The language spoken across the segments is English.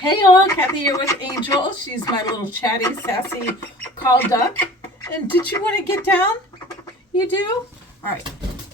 Hey all, Kathy here with Angel. She's my little chatty, sassy call duck. And did you want to get down? You do? All right.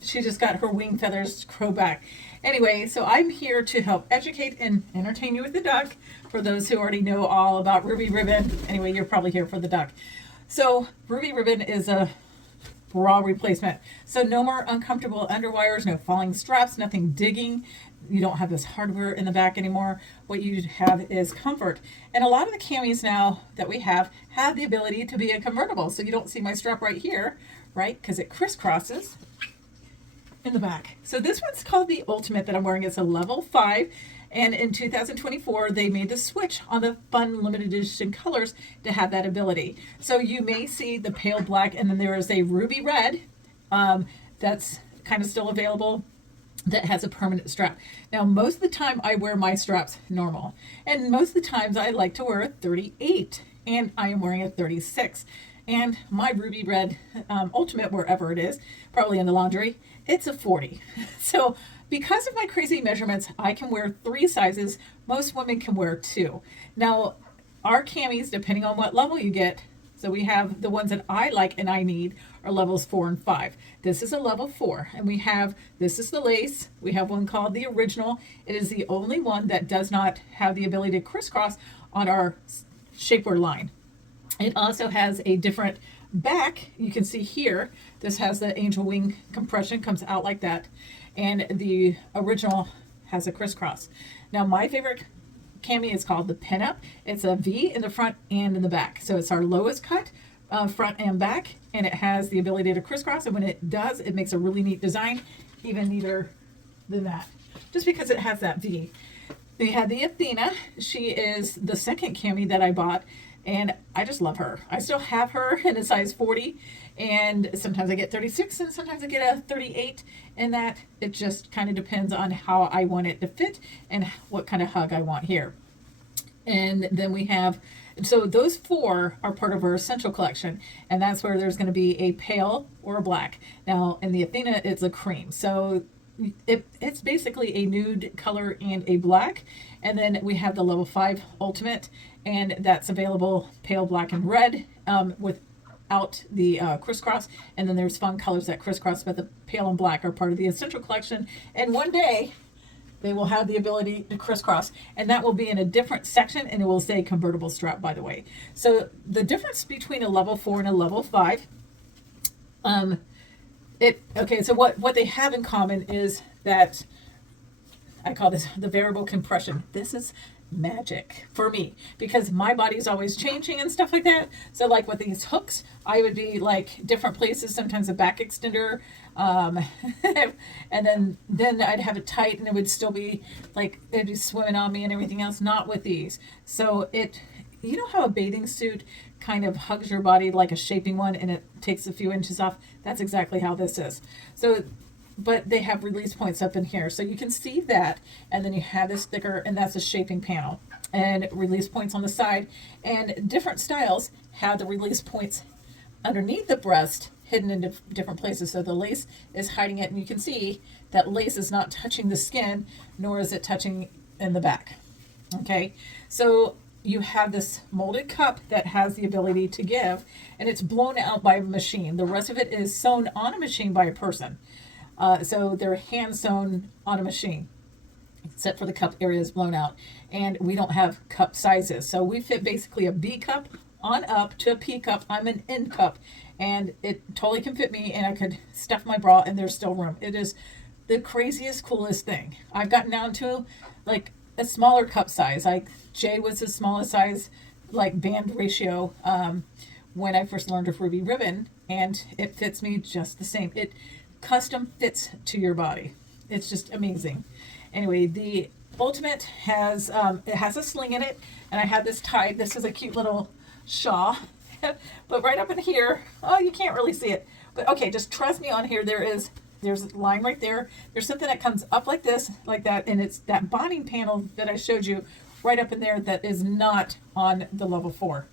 She just got her wing feathers grow back. Anyway, so I'm here to help educate and entertain you with the duck. For those who already know all about Ruby Ribbon, anyway, you're probably here for the duck. So Ruby Ribbon is a bra replacement. So no more uncomfortable underwires, no falling straps, nothing digging. You don't have this hardware in the back anymore. What you have is comfort. And a lot of the camis now that we have the ability to be a convertible. So you don't see my strap right here, right? Because it crisscrosses in the back. So this one's called the Ultimate that I'm wearing. It's a level 5. And in 2024, they made the switch on the fun limited edition colors to have that ability. So you may see the pale black, and then there is a ruby red that's kind of still available that has a permanent strap. Now, most of the time I wear my straps normal, and most of the times I like to wear a 38, and I am wearing a 36. And my ruby red Ultimate, wherever it is, probably in the laundry, it's a 40. So because of my crazy measurements, I can wear 3 sizes. Most women can wear 2. Now, our camis, depending on what level you get, so we have the ones that I like and I need are levels 4 and 5. This is a level 4, and we have, this is the lace. We have one called the Original. It is the only one that does not have the ability to crisscross on our shapewear line. It also has a different back. You can see here, this has the angel wing compression, comes out like that. And the Original has a crisscross. Now, my favorite cami is called the Pinup. It's a V in the front and in the back. So it's our lowest cut, front and back, and it has the ability to crisscross. And when it does, it makes a really neat design, even neater than that, just because it has that V. They had the Athena. She is the second cami that I bought, and I just love her. I still have her in a size 40, and sometimes I get 36 and sometimes I get a 38, and that it just kind of depends on how I want it to fit and what kind of hug I want here. And then we have, so those 4 are part of our essential collection, and that's where there's going to be a pale or a black. Now in the Athena, it's a cream. So it's basically a nude color and a black. And then we have the level 5 Ultimate, and that's available pale black and red without the crisscross. And then there's fun colors that crisscross, but the pale and black are part of the essential collection. And one day they will have the ability to crisscross, and that will be in a different section, and it will say convertible strap, by the way. So the difference between a level 4 and a level 5, so what they have in common is that I call this the variable compression. This is magic for me because my body's always changing and stuff like that. So like with these hooks, I would be like different places, sometimes a back extender, and then I'd have it tight and it would still be like it'd be swimming on me and everything else. Not with these. So you know how a bathing suit kind of hugs your body like a shaping one and it takes a few inches off? That's exactly how this is. So but they have release points up in here, so you can see that. And then you have this thicker, and that's a shaping panel, and release points on the side. And different styles have the release points underneath the breast, hidden in different places. So the lace is hiding it, and you can see that lace is not touching the skin, nor is it touching in the back. Okay, so you have this molded cup that has the ability to give, and it's blown out by a machine. The rest of it is sewn on a machine by a person. So they're hand sewn on a machine, except for the cup area is blown out. And we don't have cup sizes. So we fit basically a B cup on up to a P cup. I'm an N cup, and it totally can fit me, and I could stuff my bra and there's still room. It is the craziest, coolest thing. I've gotten down to like a smaller cup size. Like J was the smallest size, like band ratio, when I first learned of Ruby Ribbon, and it fits me just the same. It custom fits to your body. It's just amazing. Anyway, the Ultimate has it has a sling in it, and I have this tied. This is a cute little shawl, but right up in here, oh, you can't really see it, but okay, just trust me on here. There's a line right there. There's something that comes up like this, like that, and it's that bonding panel that I showed you right up in there that is not on the level 4.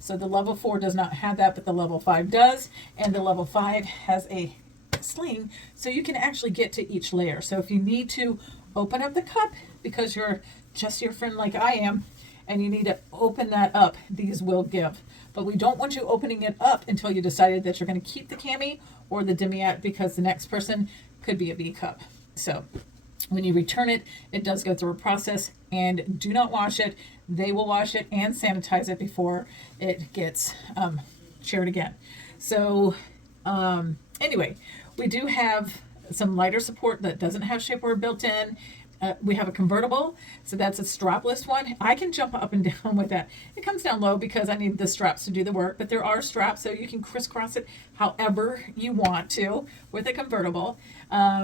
So the level 4 does not have that, but the level 5 does, and the level 5 has a sling, so you can actually get to each layer. So if you need to open up the cup because you're just your friend like I am, and you need to open that up. These will give. But we don't want you opening it up until you decided that you're going to keep the cami or the demiette, because the next person could be a B cup. So when you return it, it does go through a process, and do not wash it. They will wash it and sanitize it before it gets shared again. So anyway, we do have some lighter support that doesn't have shapewear built in. We have a convertible, so that's a strapless one. I can jump up and down with that. It comes down low because I need the straps to do the work, but there are straps, so you can crisscross it however you want to with a convertible.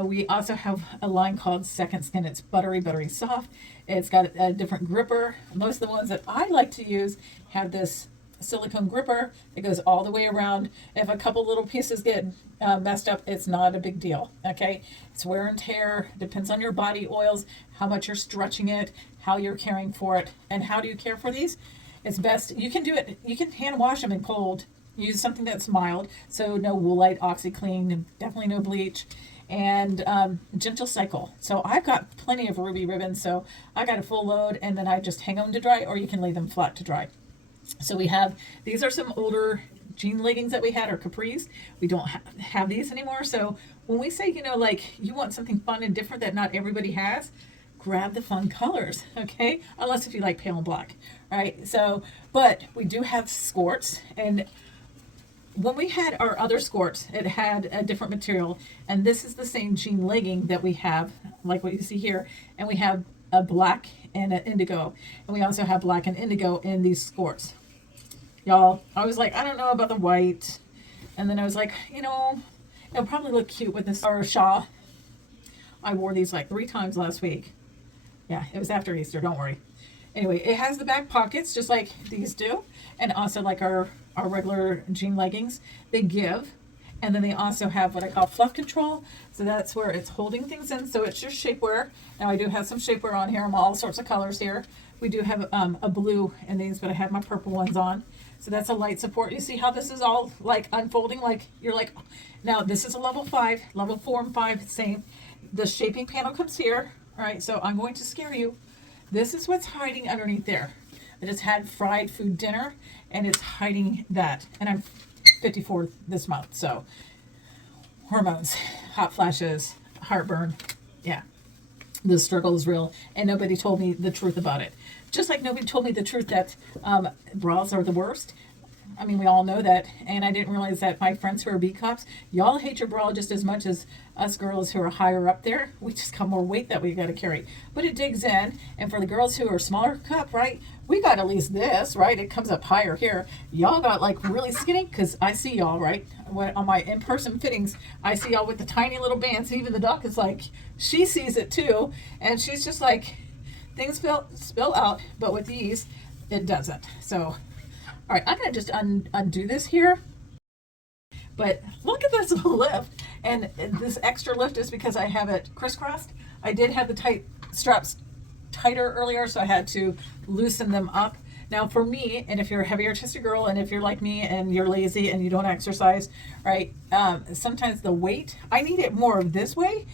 We also have a line called Second Skin. It's buttery, buttery soft. It's got a different gripper. Most of the ones that I like to use have this silicone gripper that goes all the way around. If a couple little pieces get messed up, it's not a big deal. Okay, it's wear and tear, depends on your body oils, how much you're stretching it, how you're caring for it. And how do you care for these? It's best, you can do it, you can hand wash them in cold. Use something that's mild, so no Woolite, OxyClean, definitely no bleach, and gentle cycle. So I've got plenty of ruby ribbons, so I got a full load, and then I just hang them to dry, or you can lay them flat to dry. So we have, these are some older jean leggings that we had, or capris. We don't have these anymore. So when we say, you know, like you want something fun and different that not everybody has, grab the fun colors, okay? Unless if you like pale and black, right? So, but we do have skirts, and when we had our other skirts, it had a different material, and this is the same jean legging that we have, like what you see here, and we have a black and an indigo, and we also have black and indigo in these skirts. Y'all, I was like, I don't know about the white, and then I was like, you know, it'll probably look cute with this or shawl. I wore these like 3 times last week. Yeah, it was after Easter, don't worry. Anyway, it has the back pockets just like these do, and also like our regular jean leggings, they give. And then they also have what I call fluff control. So that's where it's holding things in. So it's just shapewear. Now I do have some shapewear on here. I'm all sorts of colors here. We do have a blue in these, but I have my purple ones on. So that's a light support. You see how this is all like unfolding? Like you're like, now this is a level 5, level 4 and 5, same. The shaping panel comes here. All right, so I'm going to scare you. This is what's hiding underneath there. I just had fried food dinner, and it's hiding that. And I'm 54 this month, so hormones, hot flashes, heartburn, yeah, the struggle is real, and nobody told me the truth about it. Just like nobody told me the truth that bras are the worst. I mean, we all know that, and I didn't realize that my friends who are B cups, y'all hate your bra just as much as us girls who are higher up there. We just got more weight that we got to carry, but it digs in. And for the girls who are smaller cup, right, we got at least this, right? It comes up higher here. Y'all got like really skinny, because I see y'all, right, on my in-person fittings, I see y'all with the tiny little bands. Even the doc is like, she sees it too, and she's just like, things spill out, but with these, it doesn't. So all right, I'm going to just undo this here. But look at this lift. And this extra lift is because I have it crisscrossed. I did have the tight straps tighter earlier, so I had to loosen them up. Now for me, and if you're a heavy artistic girl, and if you're like me and you're lazy and you don't exercise, right, sometimes the weight, I need it more of this way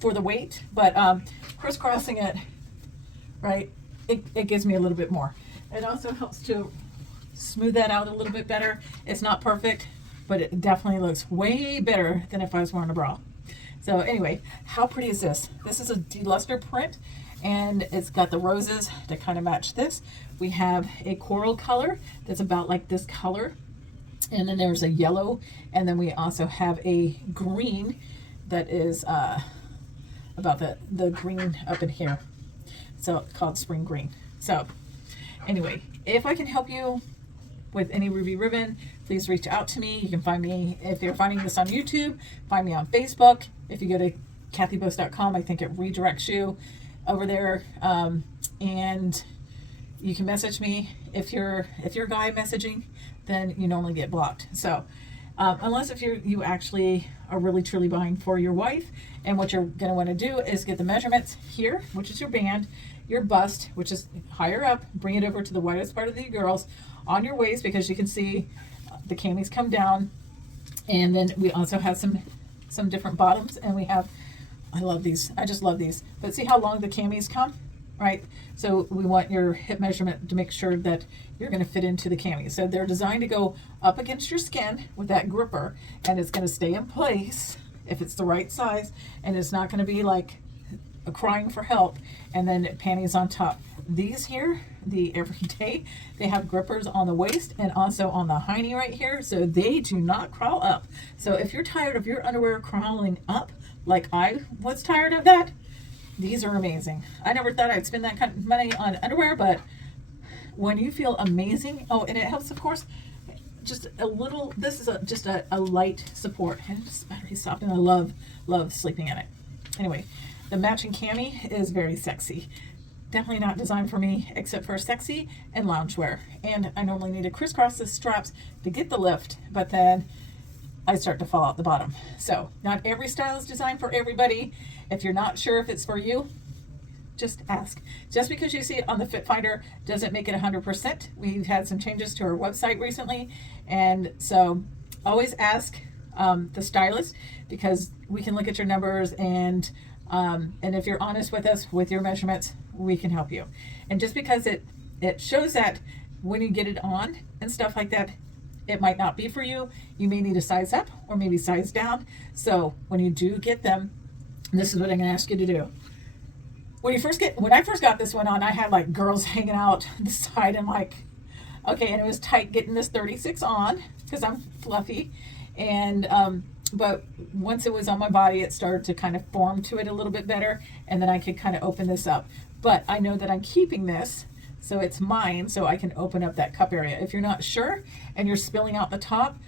for the weight, but crisscrossing it, right, it gives me a little bit more. It also helps to smooth that out a little bit better. It's not perfect, but it definitely looks way better than if I was wearing a bra. So anyway, how pretty is this? This is a deluster print, and it's got the roses to kind of match this. We have a coral color that's about like this color, and then there's a yellow, and then we also have a green that is about the green up in here. So it's called spring green. So anyway, if I can help you with any ruby ribbon, please reach out to me. You can find me, if you're finding this on YouTube, find me on Facebook. If you go to kathybose.com, I think it redirects you over there, and you can message me. If you're a guy messaging, then you normally get blocked. So unless if you actually are really truly buying for your wife, and what you're going to want to do is get the measurements here, which is your band, your bust, which is higher up, bring it over to the widest part of the girls on your waist, because you can see the camis come down. And then we also have some different bottoms, and we have, I love these, I just love these, but see how long the camis come? right? So we want your hip measurement to make sure that you're going to fit into the cami. So they're designed to go up against your skin with that gripper, and it's going to stay in place if it's the right size, and it's not going to be like a crying for help and then panties on top. These here, the everyday, they have grippers on the waist and also on the hiney right here, so they do not crawl up. So if you're tired of your underwear crawling up, like I was tired of that, these are amazing. I never thought I'd spend that kind of money on underwear, but when you feel amazing, oh, and it helps, of course, just a little, this is just a light support, and it's battery soft, and I love sleeping in it. Anyway, the matching cami is very sexy. Definitely not designed for me, except for sexy and loungewear. And I normally need to crisscross the straps to get the lift, but then I start to fall out the bottom. So not every style is designed for everybody. If you're not sure if it's for you, just ask. Just because you see it on the Fit Finder doesn't make it 100%. We've had some changes to our website recently, and so always ask the stylist, because we can look at your numbers, and if you're honest with us with your measurements, we can help you. And just because it shows that when you get it on and stuff like that, it might not be for you. You may need to size up or maybe size down. So when you do get them, this is what I'm going to ask you to do. When I first got this one on, I had like girls hanging out the side, and like, okay, and it was tight getting this 36 on because I'm fluffy, and but once it was on my body, it started to kind of form to it a little bit better, and then I could kind of open this up. But I know that I'm keeping this, so it's mine, so I can open up that cup area. If you're not sure and you're spilling out the top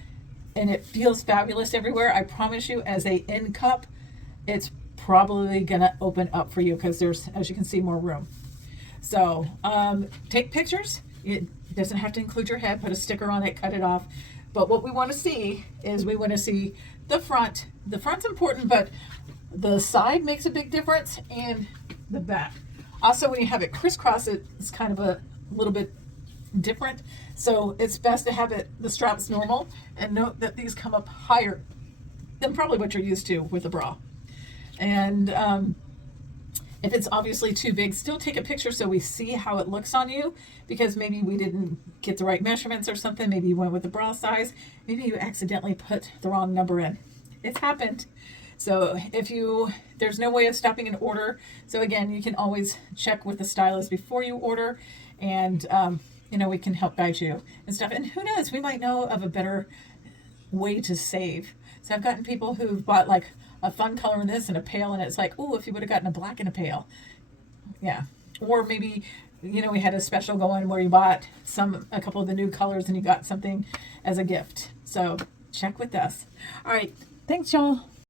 and it feels fabulous everywhere, I promise you, as a end cup, it's probably gonna open up for you, because there's, as you can see, more room. So take pictures. It doesn't have to include your head. Put a sticker on it, cut it off. But what we want to see is, we want to see the front. The front's important, but the side makes a big difference, and the back. Also, when you have it crisscross, it's kind of a little bit different. So it's best to have the straps normal, and note that these come up higher than probably what you're used to with a bra. And if it's obviously too big, still take a picture so we see how it looks on you, because maybe we didn't get the right measurements or something. Maybe you went with the bra size. Maybe you accidentally put the wrong number in. It's happened. So there's no way of stopping an order. So again, you can always check with the stylist before you order, and we can help guide you and stuff. And who knows, we might know of a better way to save. So I've gotten people who've bought like a fun color in this and a pale, and it's like, oh, if you would have gotten a black and a pale. Yeah. Or maybe, we had a special going where you bought a couple of the new colors and you got something as a gift. So check with us. All right. Thanks, y'all.